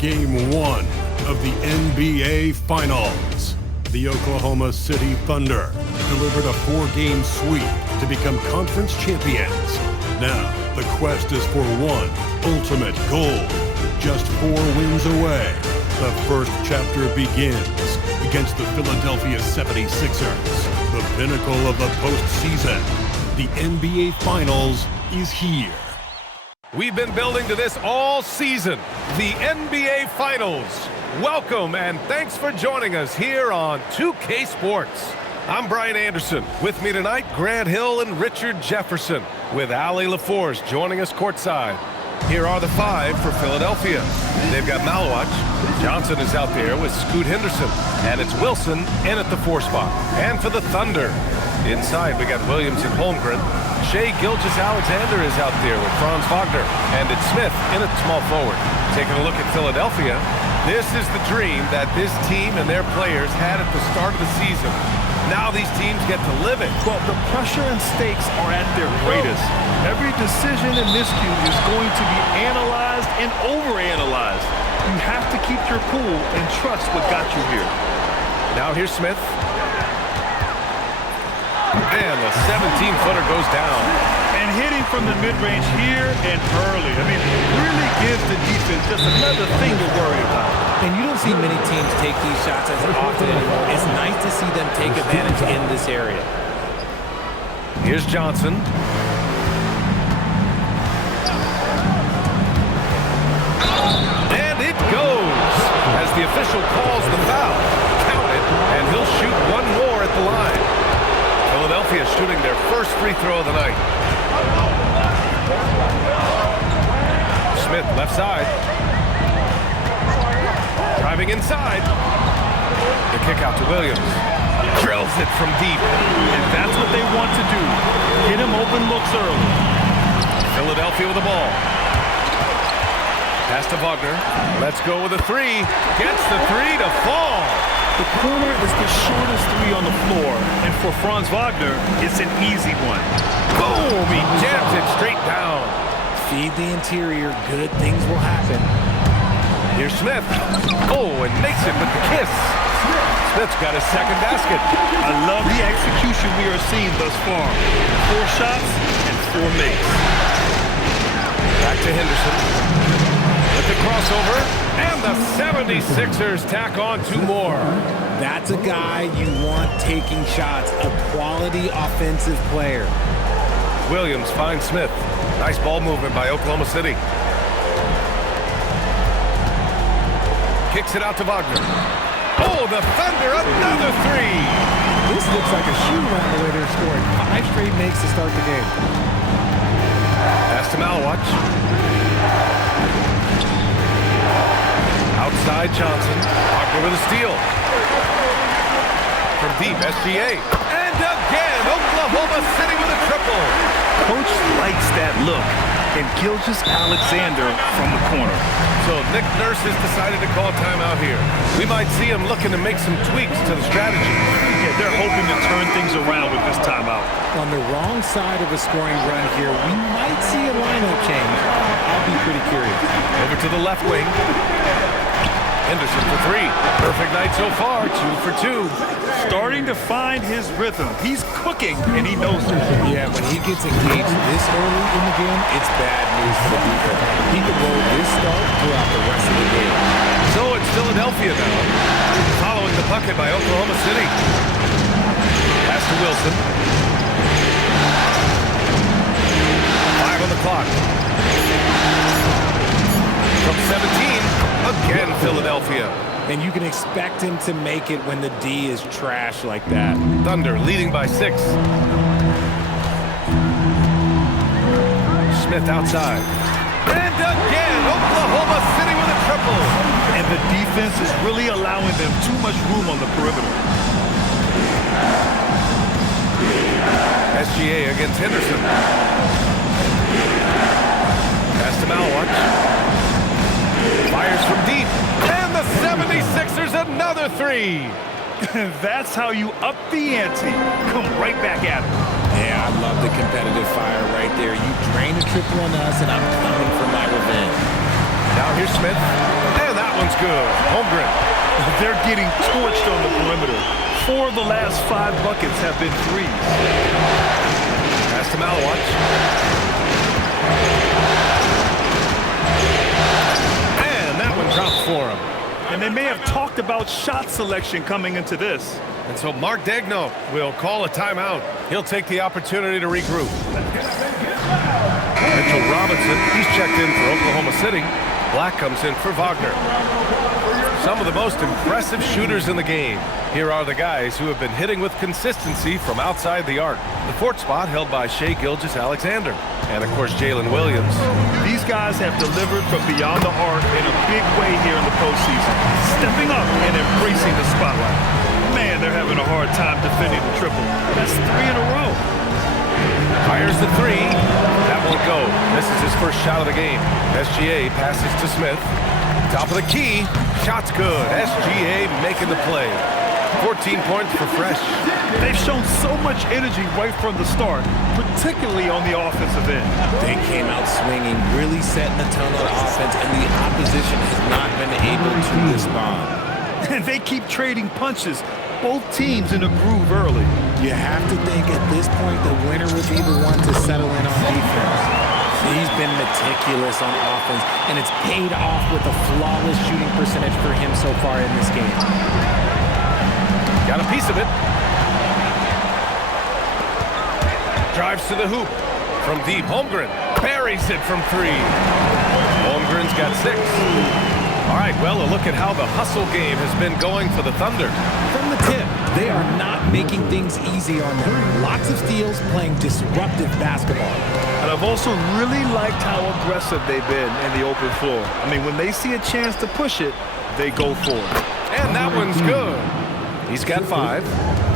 Game 1 of the NBA Finals. The Oklahoma City Thunder delivered a 4-game sweep to become conference champions. Now, the quest is for one ultimate goal. Just 4 wins away, the first chapter begins against the Philadelphia 76ers. The pinnacle of the postseason. The NBA Finals is here. We've been building to this all season, the NBA Finals. Welcome and thanks for joining us here on 2K Sports. I'm Brian Anderson. With me tonight, Grant Hill and Richard Jefferson, with Allie LaForce joining us courtside. Here are the 5 for Philadelphia. They've got Malwatch. Johnson is out there with Scoot Henderson. And it's Wilson in at the 4 spot. And for the Thunder, inside we got Williams and Holmgren. Shai Gilgeous-Alexander is out there with Franz Wagner. And it's Smith in at small forward. Taking a look at Philadelphia, this is the dream that this team and their players had at the start of the season. Now these teams get to live it. Well, the pressure and stakes are at their greatest. Every decision and miscue is going to be analyzed and overanalyzed. You have to keep your cool and trust what got you here. Now here's Smith. And the 17-footer goes down. And hitting from the mid-range here and early. I mean, really gives the defense just another thing to worry about. And you don't see many teams take these shots as often anymore. It's nice to see them take advantage in this area. Here's Johnson. And it goes as the official calls the foul. Count it, and he'll shoot one more at the line. Philadelphia shooting their first free throw of the night. Smith left side. Driving inside. The kick out to Williams. Drills it from deep. And that's what they want to do. Get him open looks early. Philadelphia with the ball. Pass to Wagner. Let's go with a 3. Gets the 3 to fall. The corner is the shortest 3 on the floor. And for Franz Wagner, it's an easy one. Boom! He jams it straight down. Feed the interior. Good things will happen. Here's Smith. Oh, and makes it with the kiss. Smith's got his second basket. I love the execution we are seeing thus far. 4 shots and 4 makes. Back to Henderson. With the crossover. And the 76ers tack on 2 more. That's a guy you want taking shots. A quality offensive player. Williams finds Smith. Nice ball movement by Oklahoma City. Kicks it out to Wagner. Oh, the Thunder, another 3. This looks like a shoot-around the way they're scoring. 5 straight makes to start the game. Pass to Malwatch. Outside Johnson. Wagner with a steal. From deep, SGA. And again, Oklahoma City with a triple. Coach likes that look. And Gilgeous-Alexander from the corner. So Nick Nurse has decided to call timeout here. We might see him looking to make some tweaks to the strategy. Yeah, they're hoping to turn things around with this timeout. On the wrong side of a scoring run here, we might see a lineup change. I'll be pretty curious. Over to the left wing. Henderson for 3. Perfect night so far, 2 for 2. Starting to find his rhythm. He's cooking, and he knows it. Yeah, when he gets engaged this early in the game, it's bad news for the defense. He could roll this start throughout the rest of the game. So it's Philadelphia now, following the bucket by Oklahoma City. Pass to Wilson. 5 on the clock. From 17, again Philadelphia. And you can expect him to make it when the D is trash like that. Thunder leading by 6. Smith outside. And again, Oklahoma City with a triple. And the defense is really allowing them too much room on the perimeter. SGA against Henderson. Pass to Malwatch. Fires from deep. And the 76ers another 3. That's how you up the ante. Come right back at him. Yeah, I love the competitive fire right there. You drain a triple on us, and I'm coming for my revenge. Now here's Smith. And that one's good. Holmgren. They're getting torched on the perimeter. 4 of the last 5 buckets have been threes. Pass to Malawatch. And that one drops for him. And they may have talked about shot selection coming into this. And so Mark Daigneault will call a timeout. He'll take the opportunity to regroup. Mitchell Robinson, he's checked in for Oklahoma City. Black comes in for Wagner. Some of the most impressive shooters in the game. Here are the guys who have been hitting with consistency from outside the arc. The 4th spot held by Shai Gilgeous-Alexander. And, of course, Jalen Williams. These guys have delivered from beyond the arc in a big way here in the postseason, stepping up and embracing the spotlight. Man, they're having a hard time defending the triple. That's 3 in a row. Fires the 3. That won't go. This is his first shot of the game. SGA passes to Smith. Top of the key. Shot's good. SGA making the play. 14 points for Fresh. They've shown so much energy right from the start, particularly on the offensive end. They came out swinging, really setting the tone on offense, and the opposition has not been able to respond. And they keep trading punches. Both teams in a groove early. You have to think at this point the winner would be the one to settle in on defense. He's been meticulous on offense, and it's paid off with a flawless shooting percentage for him so far in this game. Got a piece of it. Drives to the hoop. From deep, Holmgren buries it from 3. Holmgren's got 6. All right, well, a look at how the hustle game has been going for the Thunder. From the tip, they are not making things easy on them. Lots of steals, playing disruptive basketball. And I've also really liked how aggressive they've been in the open floor. I mean, when they see a chance to push it, they go for it. And that one's good. He's got 5.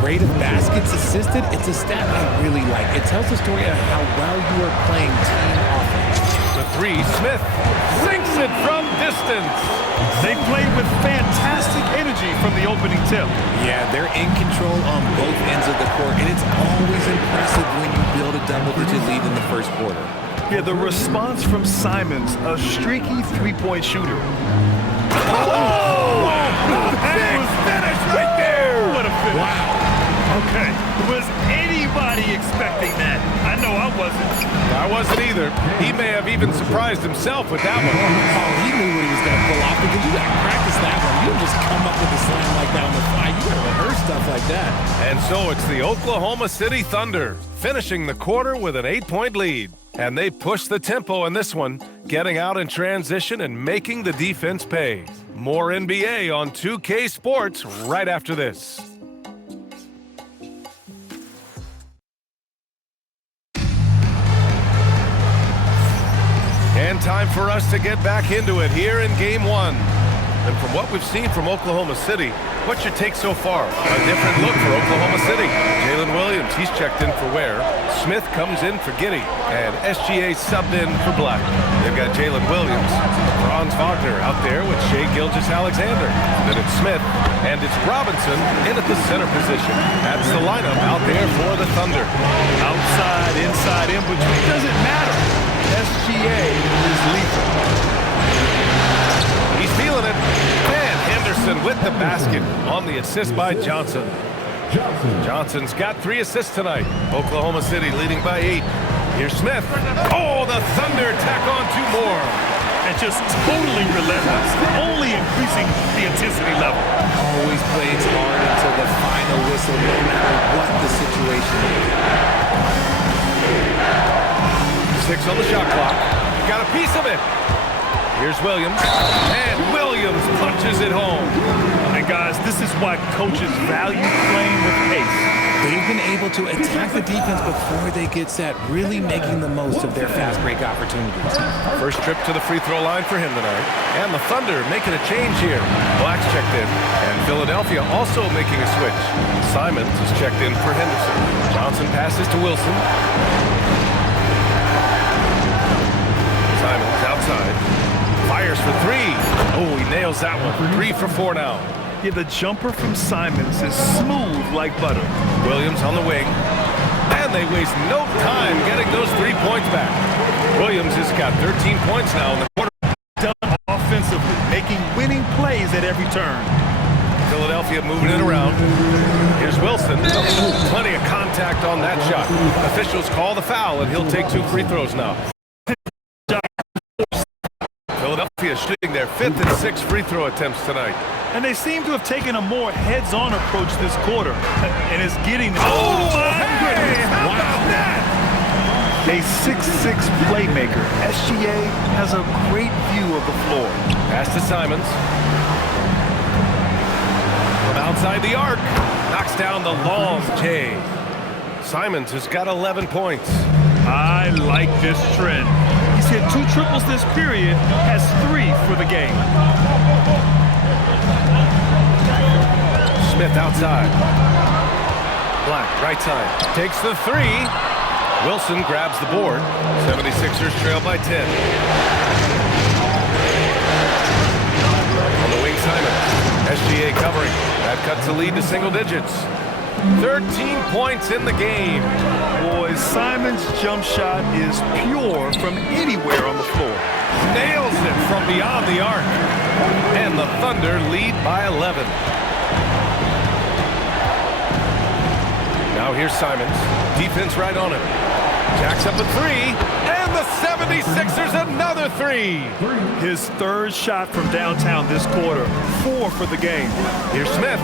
Rate of baskets assisted, it's a stat I really like. It tells the story of how well you are playing team offense. The 3, Smith sinks it from distance. They play with fantastic energy from the opening tip. Yeah, they're in control on both ends of the court, and it's always impressive when you build a double-digit lead in the first quarter. Yeah, the response from Simons, a streaky 3-point shooter. Oh! That was finished right there! What a finish. Wow. Okay, was anybody expecting that? I know I wasn't. I wasn't either. He may have even surprised himself with that one. Oh, he knew what he was going to pull off because you got to practice that one. You don't just come up with a slam like that on the fly. You got to rehearse stuff like that. And so it's the Oklahoma City Thunder finishing the quarter with an 8-point lead. And they push the tempo in this one, getting out in transition and making the defense pay. More NBA on 2K Sports right after this. And time for us to get back into it here in Game 1. And from what we've seen from Oklahoma City, what's your take so far? A different look for Oklahoma City. Jalen Williams, he's checked in for Ware. Smith comes in for Giddey. And SGA subbed in for Black. They've got Jalen Williams. Franz Wagner out there with Shai Gilgeous-Alexander. Then it's Smith. And it's Robinson in at the center position. That's the lineup out there for the Thunder. Outside, inside, in between, doesn't matter. SGA is lethal. He's feeling it. And Henderson with the basket on the assist by Johnson. Johnson's got 3 assists tonight. Oklahoma City leading by 8. Here's Smith. Oh, the Thunder tack on 2 more. And just totally relentless, only increasing the intensity level. Always plays hard until the final whistle, no matter what the situation is. 6 on the shot clock. Got a piece of it. Here's Williams. And Williams punches it home. And guys, this is why coaches value playing with pace. They've been able to attack the defense before they get set, really making the most of their fast break opportunities. First trip to the free throw line for him tonight. And the Thunder making a change here. Black's checked in. And Philadelphia also making a switch. Simons is checked in for Henderson. Johnson passes to Wilson. Simons outside. Fires for 3. Oh, he nails that one. 3 for 4 now. Yeah, the jumper from Simons is smooth like butter. Williams on the wing. And they waste no time getting those 3 points back. Williams has got 13 points now in the quarter. Done off at every turn. Philadelphia moving it around. Here's Wilson. Plenty of contact on that shot. Officials call the foul, and he'll take 2 free throws now. Philadelphia shooting their 5th and 6th free throw attempts tonight. And they seem to have taken a more heads-on approach this quarter. And it's getting... Oh, my goodness! How about that? A 6'6" playmaker. SGA has a great view of the floor. Pass to Simons. From outside the arc. Knocks down the long J. Simons has got 11 points. I like this trend. He's hit 2 triples this period, has 3 for the game. Smith outside. Black, right side. Takes the 3. Wilson grabs the board. 76ers trail by 10. On the wing, Simon. SGA covering. That cuts the lead to single digits. 13 points in the game. Boy, Simon's jump shot is pure from anywhere on the floor. Nails it from beyond the arc. And the Thunder lead by 11. Now here's Simons. Defense right on him. Jacks up a 3. And the 76ers another 3. His 3rd shot from downtown this quarter. 4 for the game. Here's Smith.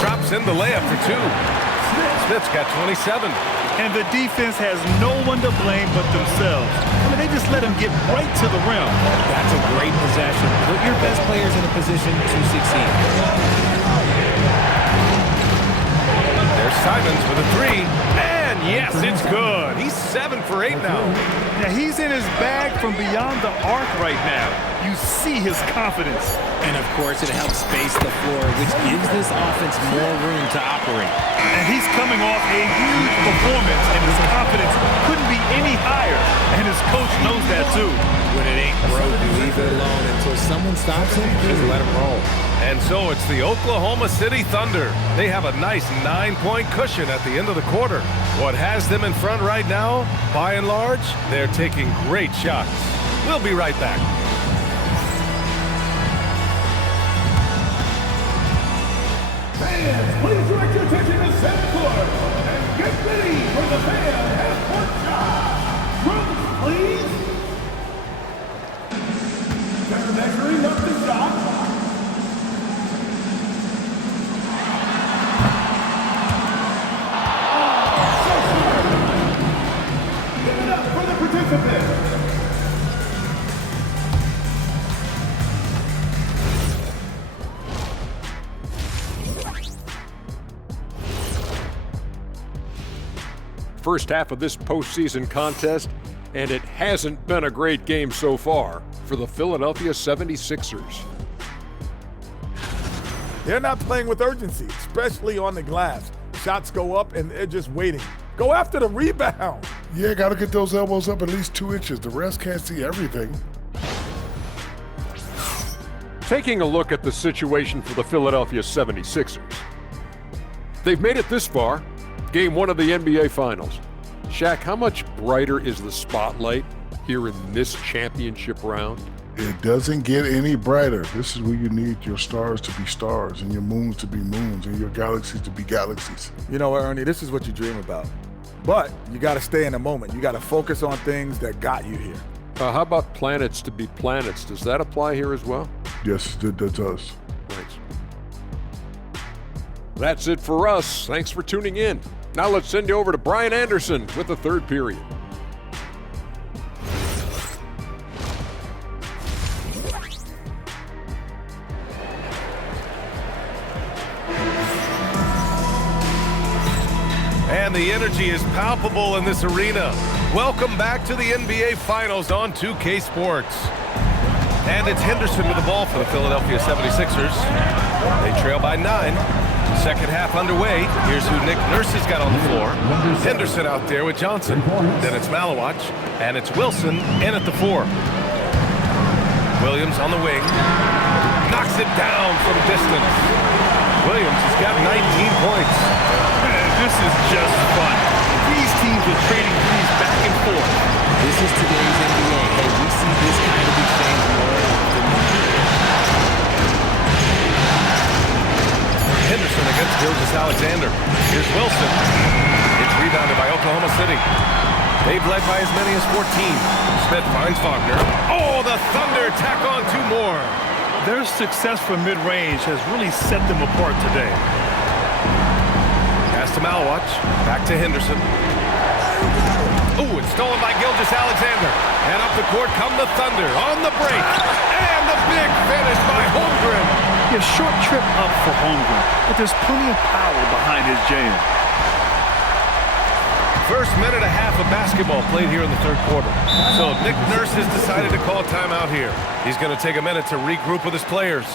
Drops in the layup for 2. Smith's got 27. And the defense has no one to blame but themselves. I mean, they just let him get right to the rim. That's a great possession. Put your best players in a position to succeed. There's Simons with a 3. And yes, it's good. He's 7 for 8 now. Now, he's in his bag from beyond the arc right now. You see his confidence. And, of course, it helps space the floor, which gives this offense more room to operate. And he's coming off a huge performance, and his confidence couldn't be any higher. And his coach knows that, too. When it ain't broke, you leave it alone until someone stops him, just let him roll. And so it's the Oklahoma City Thunder. They have a nice 9-point cushion at the end of the quarter. What has them in front right now, by and large, they're taking great shots. We'll be right back. Fans, please direct your attention to center court and get ready for the fan half-court shot. Drums, please. Center measuring up the shot. Give it up for the participants. First half of this postseason contest, and it hasn't been a great game so far for the Philadelphia 76ers. They're not playing with urgency, especially on the glass. Shots go up and they're just waiting. Go after the rebound. Yeah, got to get those elbows up at least 2 inches. The rest can't see everything. Taking a look at the situation for the Philadelphia 76ers. They've made it this far. Game 1 of the NBA Finals. Shaq, how much brighter is the spotlight here in this championship round? It doesn't get any brighter. This is where you need your stars to be stars and your moons to be moons and your galaxies to be galaxies. You know what, Ernie, this is what you dream about. But you got to stay in the moment. You got to focus on things that got you here. How about planets to be planets? Does that apply here as well? Yes, it does. Thanks. That's it for us. Thanks for tuning in. Now let's send you over to Brian Anderson with the 3rd period. And the energy is palpable in this arena. Welcome back to the NBA Finals on 2K Sports. And it's Henderson with the ball for the Philadelphia 76ers. They trail by 9. Second half underway. Here's who Nick Nurse has got on the floor. Henderson out there with Johnson. Then it's Malawach. And it's Wilson in at the 4. Williams on the wing. Knocks it down from distance. Williams has got 19 points. This is just fun. These teams are trading threes back and forth. This is today's NBA. Hey, we see this kind of exchange more often than not. Gilgeous-Alexander. Here's Wilson. It's rebounded by Oklahoma City. They've led by as many as 14. Smith finds Wagner. Oh, the Thunder tack on 2 more. Their success from mid-range has really set them apart today. Pass to Malwatch. Back to Henderson. Ooh, it's stolen by Gilgeous-Alexander. And up the court come the Thunder on the break. And the big finish by Holmgren. A short trip up for Holmgren, but there's plenty of power behind his jam. First minute and a half of basketball played here in the third quarter. So Nick Nurse has decided to call timeout here. He's going to take a minute to regroup with his players.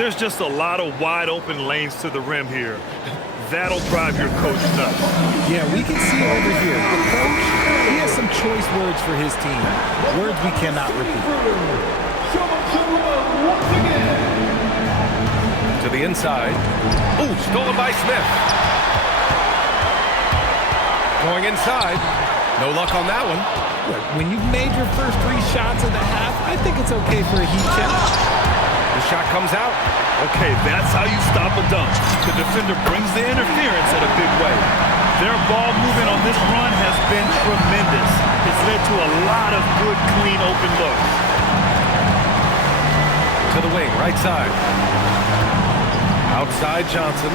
There's just a lot of wide open lanes to the rim here. That'll drive your coach nuts. Yeah, we can see over here. The coach, he has some choice words for his team. Words we cannot repeat. To the inside. Ooh, stolen by Smith. Going inside. No luck on that one. Look, when you've made your first 3 shots of the half, I think it's okay for a heat check. The shot comes out. Okay, that's how you stop a dunk. The defender brings the interference in a big way. Their ball movement on this run has been tremendous. It's led to a lot of good, clean, open looks. To the wing, right side. Outside Johnson.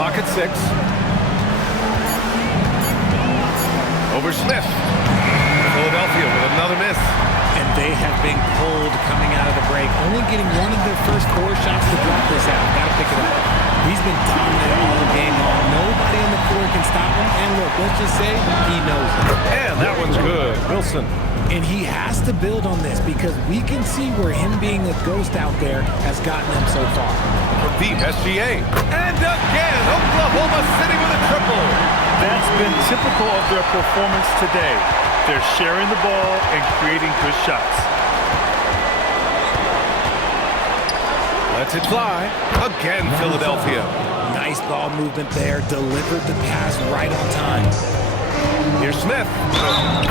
Clock at 6. Over Smith. Philadelphia with another miss. And they have been cold coming out of the break, only getting one of their first 4 shots to drop this out. Gotta pick it up. He's been dominant all game long. Nobody on the floor can stop him. And look, let's just say he knows it. And that one's good. Wilson. And he has to build on this because we can see where him being a ghost out there has gotten him so far. From deep, SGA. And again, Oklahoma City with a triple. That's been typical of their performance today. They're sharing the ball and creating good shots. Lets it fly. Again, Philadelphia. Nice ball movement there. Delivered the pass right on time. Here's Smith.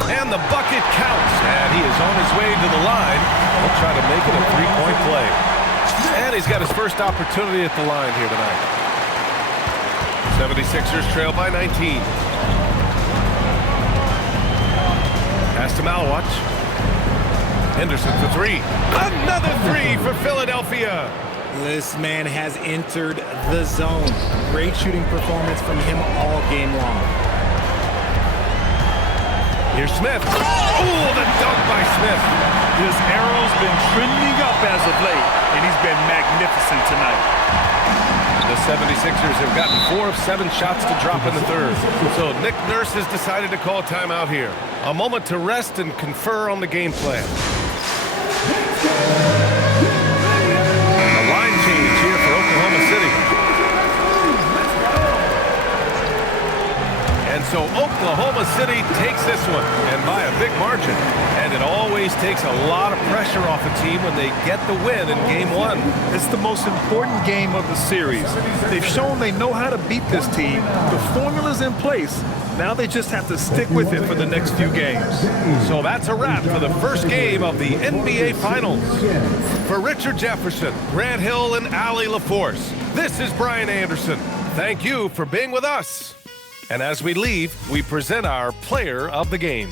And the bucket counts. And he is on his way to the line. He'll try to make it a 3-point play. And he's got his first opportunity at the line here tonight. 76ers trail by 19. Pass to Malwatch. Henderson for 3. Another 3 for Philadelphia. This man has entered the zone. Great shooting performance from him all game long. Here's Smith. Oh, the dunk by Smith. His arrow's been trending up as of late, and he's been magnificent tonight. The 76ers have gotten 4 of 7 shots to drop in the third. So Nick Nurse has decided to call timeout here. A moment to rest and confer on the game plan. A line change here for Oklahoma City. And so Oklahoma City takes this one, and by a big margin. And it always takes a lot of pressure off a team when they get the win in Game 1. It's the most important game of the series. They've shown they know how to beat this team. The formula's in place. Now they just have to stick with it for the next few games. So that's a wrap for the first game of the NBA Finals. For Richard Jefferson, Grant Hill, and Allie LaForce, this is Brian Anderson. Thank you for being with us. And as we leave, we present our player of the game.